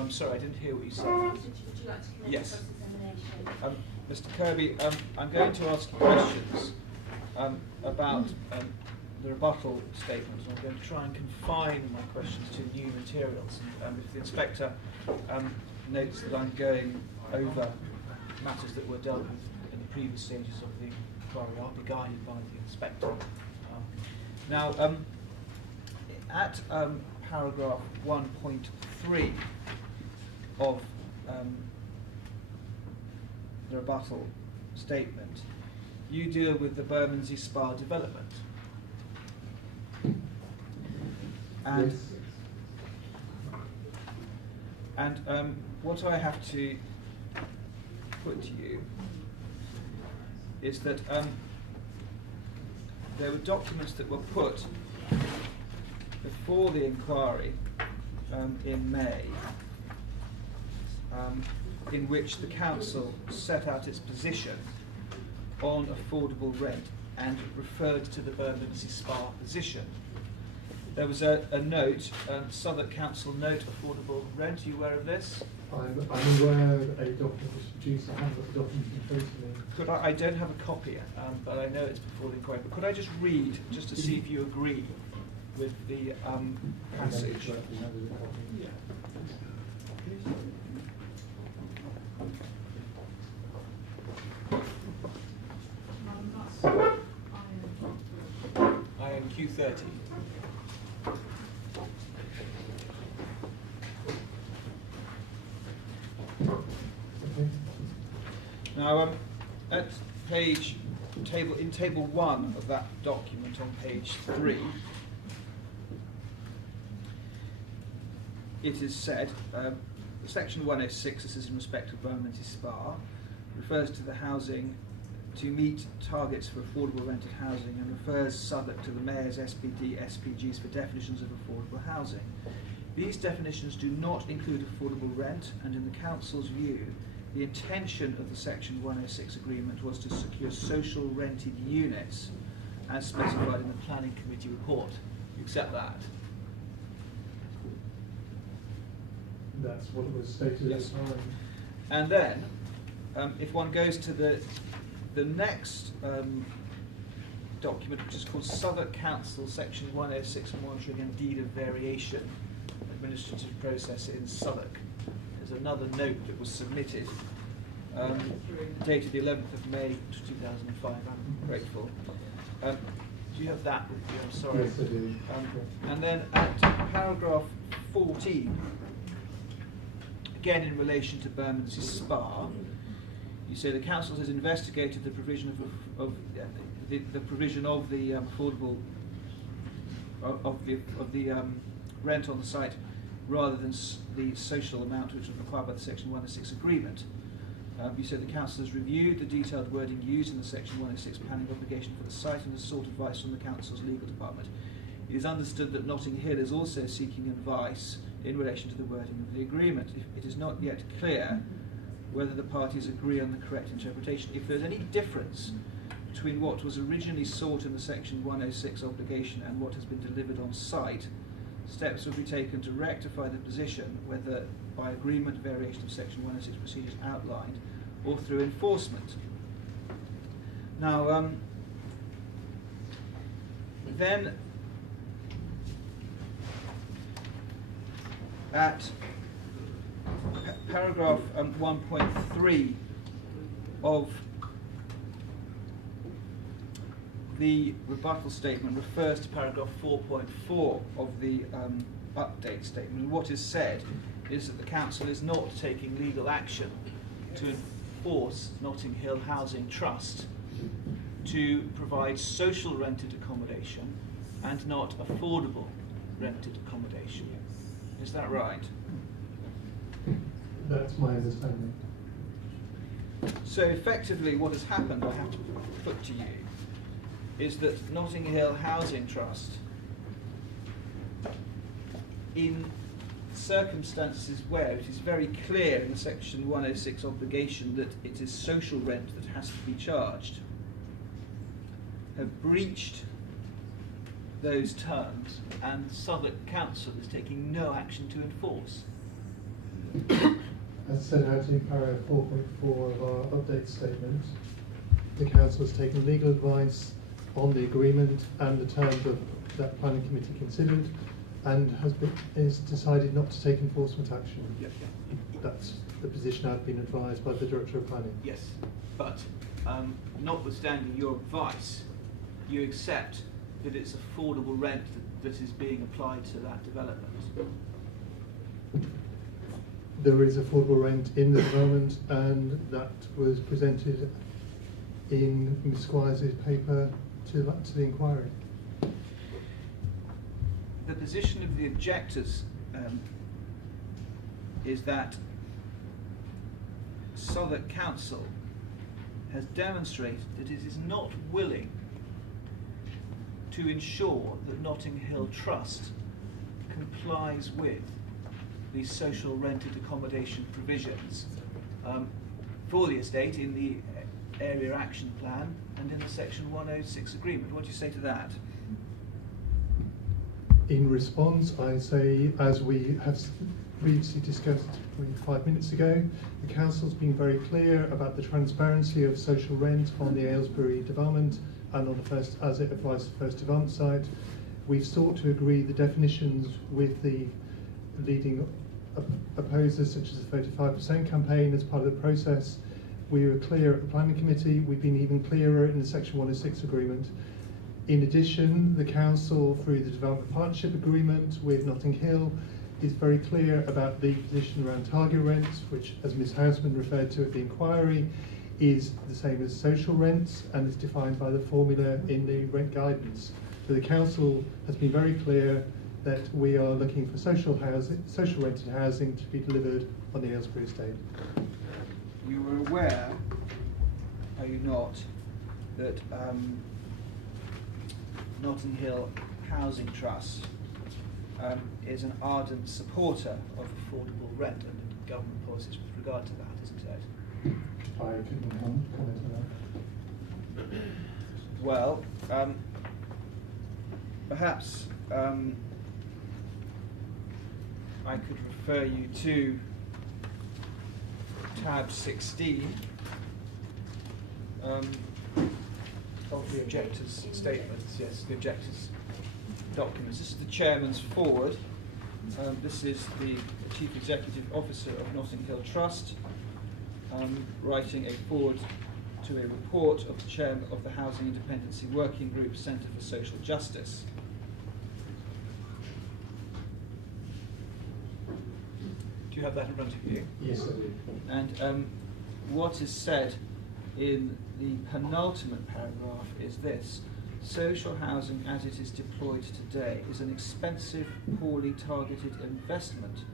I'm sorry, I didn't hear what you said. Would you like to commence Yes. cross-examination? Mr. Kirby, I'm going to ask you questions about the rebuttal statement, and I'm going to try and confine my questions to new materials. If the inspector notes that I'm going over matters that were dealt with in the previous stages of the inquiry, I'll be guided by the inspector. Now, at paragraph 1.3 of the rebuttal statement, you deal with the Bermondsey Spa development. And, Yes. and what I have to put to you is that there were documents that were put before the inquiry in May, in which the council set out its position on affordable rent and referred to the Bermondsey Spa position. There was a note, Southwark Council note, affordable rent. Are you aware of this? I'm aware that a document was produced. I haven't got the document in front of me. Could I don't have a copy, but I know it's before the inquiry. But could I just read, just to see if you agree with the passage? Yeah. IMQ 30. Okay. Now, at table 1 of that document on page 3, it is said, section 106, this is in respect of Bermondsey Spa, refers to the housing to meet targets for affordable rented housing and refers Southwark to the Mayor's SPD, SPGs for definitions of affordable housing. These definitions do not include affordable rent, and in the Council's view, the intention of the Section 106 agreement was to secure social rented units as specified in the Planning Committee report. You accept that? That's what was stated Yes. at the time. And then, if one goes to the next document, which is called Southwark Council Section 106 Monitoring and Deed of Variation Administrative Process in Southwark, there's another note that was submitted, dated the 11th of May 2005. I'm grateful. Do you have that with you? I'm sorry. Yes, I do. And then at paragraph 14, again in relation to Bermondsey Spa, you say the council has investigated the provision of the provision of the affordable of the rent on the site, rather than the social amount which was required by the Section 106 agreement. You said the council has reviewed the detailed wording used in the Section 106 planning obligation for the site and has sought advice from the council's legal department. It is understood that Notting Hill is also seeking advice in relation to the wording of the agreement. It is not yet clear whether the parties agree on the correct interpretation. If there's any difference between what was originally sought in the Section 106 obligation and what has been delivered on site, steps will be taken to rectify the position, whether by agreement, variation of Section 106 procedures outlined, or through enforcement. Now, then at paragraph 1.3 of the rebuttal statement refers to paragraph 4.4 of the update statement. And what is said is that the council is not taking legal action to enforce Notting Hill Housing Trust to provide social rented accommodation and not affordable rented accommodation. Is that right? That's my understanding. So effectively what has happened, I have to put to you, is that Notting Hill Housing Trust, in circumstances where it is very clear in the Section 106 obligation that it is social rent that has to be charged, have breached those terms, and Southwark Council is taking no action to enforce. As set out in paragraph 4.4 of our update statement, the council has taken legal advice on the agreement and the terms of that planning committee considered, and is decided not to take enforcement action. Yeah. That's the position I've been advised by the Director of Planning. Yes, but notwithstanding your advice, you accept that it's affordable rent that is being applied to that development. There is affordable rent in the development, and that was presented in Ms Squires' paper to the inquiry. The position of the objectors is that Southwark Council has demonstrated that it is not willing to ensure that Notting Hill Trust complies with the social rented accommodation provisions for the estate in the Area Action Plan and in the Section 106 agreement. What do you say to that? In response, I say, as we have previously discussed 5 minutes ago, the Council's been very clear about the transparency of social rent on the Aylesury development and on the first, as it applies to the first development site. We've sought to agree the definitions with the leading opposers, such as the 35% campaign, as part of the process. We were clear at the Planning Committee. We've been even clearer in the Section 106 agreement. In addition, the Council, through the Development Partnership Agreement with Notting Hill, is very clear about the position around target rents, which, as Ms Houseman referred to at the inquiry, is the same as social rents and is defined by the formula in the rent guidance. So the Council has been very clear that we are looking for social rented housing to be delivered on the Aylesury estate. You were aware, are you not, that Notting Hill Housing Trust is an ardent supporter of affordable rent and government policies with regard to that, isn't it? I couldn't comment on that. Well, perhaps I could refer you to tab 16 of the objectors' statements. Yes, the objectors' documents. This is the chairman's forward. This is the Chief Executive Officer of Notting Hill Trust writing a forward to a report of the chairman of the Housing Independency Working Group Centre for Social Justice. Do you have that in front of you? Yes, I do. And what is said in the penultimate paragraph is this: social housing as it is deployed today is an expensive, poorly targeted investment.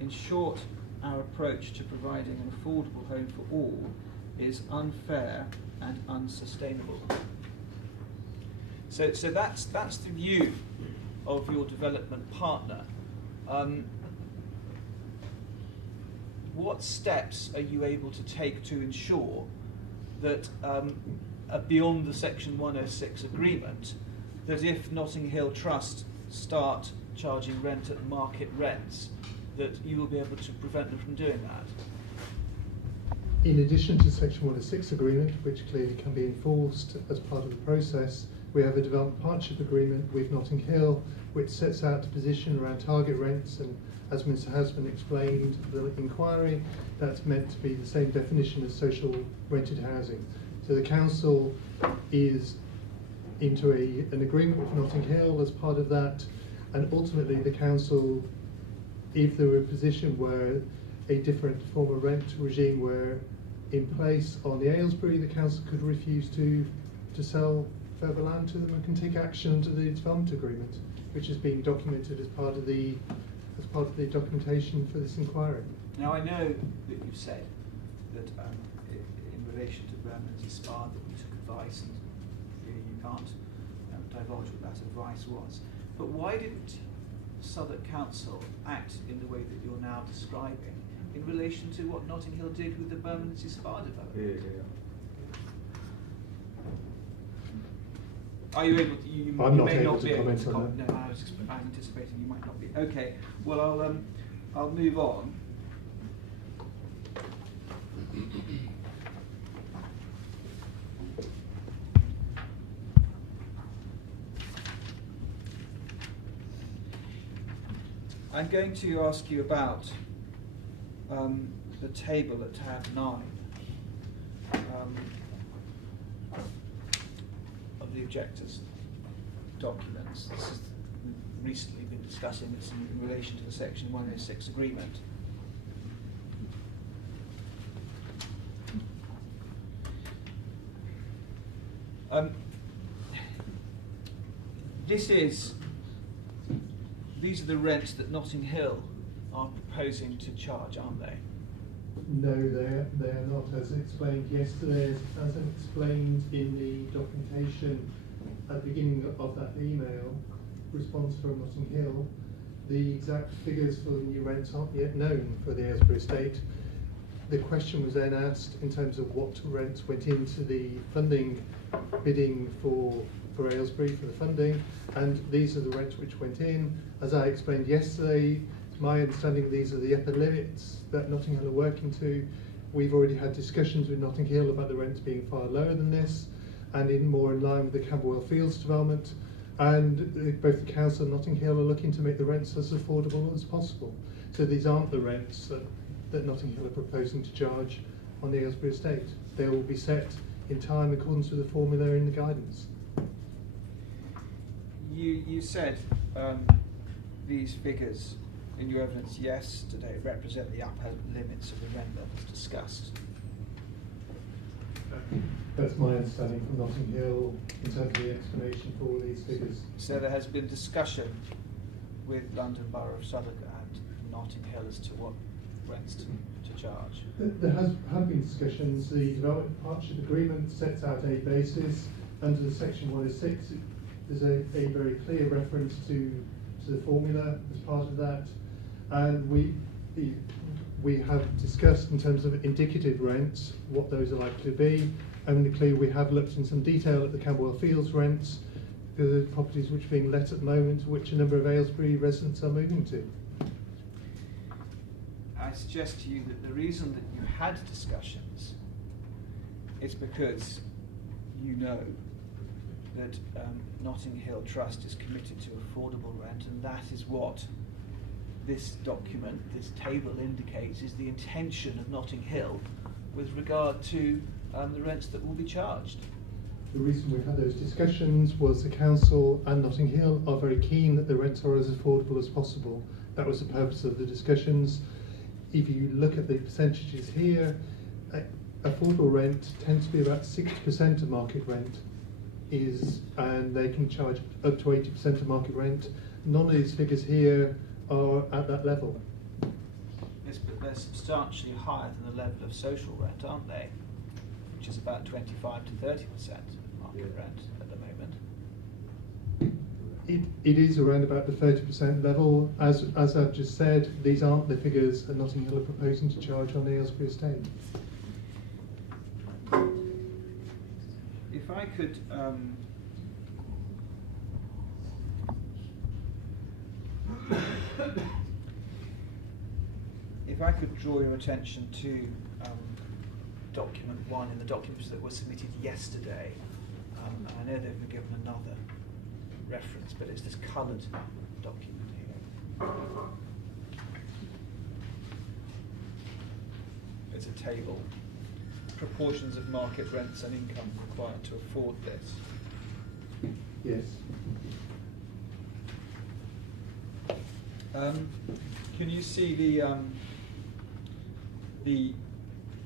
In short, our approach to providing an affordable home for all is unfair and unsustainable. So that's the view of your development partner. What steps are you able to take to ensure that beyond the Section 106 agreement, that if Notting Hill Trust start charging rent at market rents, that you will be able to prevent them from doing that? In addition to Section 106 agreement, which clearly can be enforced as part of the process, we have a development partnership agreement with Notting Hill, which sets out a position around target rents, and as Mr Husband explained the inquiry, that's meant to be the same definition as social rented housing. So the council is into an agreement with Notting Hill as part of that, and ultimately the council, if there were a position where a different form of rent regime were in place on the Aylesury, the council could refuse to sell further land to them and can take action under the development agreement, which is being documented as part of the documentation for this inquiry. Now, I know that you've said that in relation to Bermondsey Spa that we took advice, and really you can't divulge what that advice was. But why didn't Southwark Council act in the way that you're now describing in relation to what Notting Hill did with the Bermondsey Spa development? Yeah. Are you able to? You I'm may not not be able to comment. on that. No, I was anticipating you might not be. Okay. Well, I'll move on. I'm going to ask you about the table at tab 9 of the objectors documents. This has recently been discussing this in relation to the Section 106 agreement. These are the rents that Notting Hill are proposing to charge, aren't they? No, they are not. As explained yesterday, as explained in the documentation at the beginning of that email response from Notting Hill, the exact figures for the new rents aren't yet known for the Aylesbury estate. The question was then asked in terms of what rents went into the funding bidding for Aylesbury for the funding, and these are the rents which went in. As I explained yesterday, to my understanding, these are the upper limits that Notting Hill are working to. We've already had discussions with Notting Hill about the rents being far lower than this, and more in line with the Camberwell Fields development. And both the council and Notting Hill are looking to make the rents as affordable as possible. So these aren't the rents that Notting Hill are proposing to charge on the Aylesbury estate. They will be set in time in accordance with the formula in the guidance. You said these figures in your evidence yesterday represent the upper limits of the rent levels discussed. That's my understanding from Notting Hill in terms of the explanation for all these figures. So there has been discussion with London Borough of Southwark and Notting Hill as to what rents to charge. There have been discussions. The Development Partnership Agreement sets out a basis. Under the Section 106, there's a very clear reference to the formula as part of that. And we have discussed in terms of indicative rents what those are likely to be. And clearly we have looked in some detail at the Camberwell Fields rents, the properties which are being let at the moment, which a number of Aylesbury residents are moving to. I suggest to you that the reason that you had discussions is because you know that Notting Hill Trust is committed to affordable rent, and that is what this document, this table indicates is the intention of Notting Hill with regard to the rents that will be charged. The reason we had those discussions was the council and Notting Hill are very keen that the rents are as affordable as possible. That was the purpose of the discussions. If you look at the percentages here, affordable rent tends to be about 60% of market rent, and they can charge up to 80% of market rent. None of these figures here are at that level. Yes, but they're substantially higher than the level of social rent, aren't they? Which is about 25 to 30% market rent at the moment. It is around about the 30% level. As I've just said, these aren't the figures that Notting Hill are proposing to charge on the Aylesbury estate. If I could draw your attention to document 1 in the documents that were submitted yesterday. I know they've been given another reference, but it's this coloured document here. It's a table. Proportions of market rents and income required to afford this. Yes. Can you see the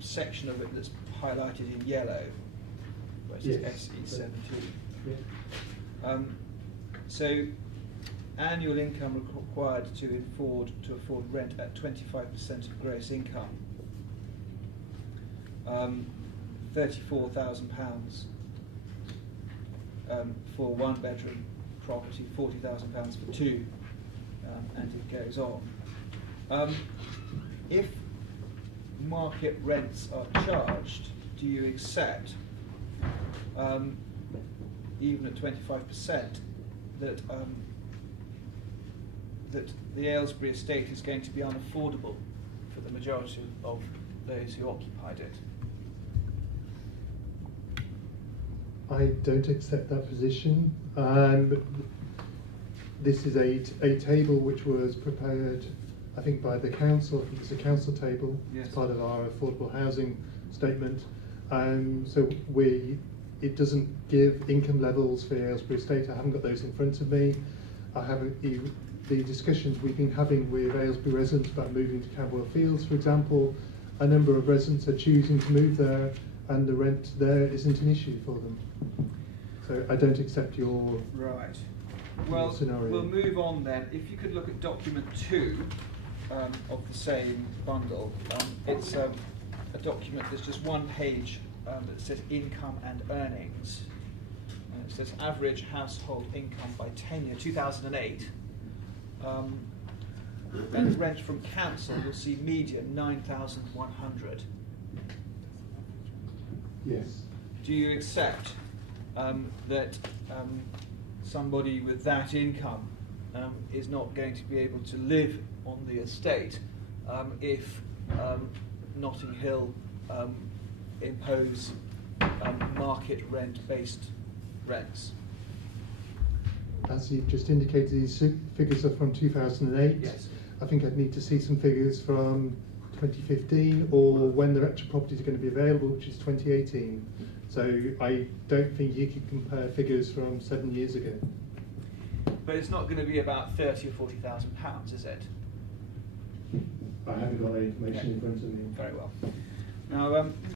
section of it that's highlighted in yellow, where it says Yes. SE17? Yeah. So, annual income required to afford rent at 25% of gross income. £34,000 for 1 bedroom property, £40,000 for 2, and it goes on. If market rents are charged, do you accept, even at 25%, that the Aylesbury estate is going to be unaffordable for the majority of those who occupied it? I don't accept that position. This is a table which was prepared, I think, by the council. I think it's a council table. Yes. It's part of our affordable housing statement. So it doesn't give income levels for Aylesbury Estate. I haven't got those in front of me. I have the discussions we've been having with Aylesbury residents about moving to Camberwell Fields, for example. A number of residents are choosing to move there, and the rent there isn't an issue for them. So I don't accept your Right. Well, scenario. we'll move on then. If you could look at document 2 of the same bundle, it's a document. There's just one page that says income and earnings. And it says average household income by tenure 2008. And rent from council, you'll see median 9,100. Yes. Do you accept that somebody with that income is not going to be able to live on the estate if Notting Hill impose market rent-based rents? As you've just indicated, these figures are from 2008. Yes. I think I'd need to see some figures from 2015 or when the actual properties are going to be available, which is 2018. So I don't think you can compare figures from 7 years ago. But it's not going to be about £30,000 or £40,000, is it? I haven't got that information in front of me. Very well. Now,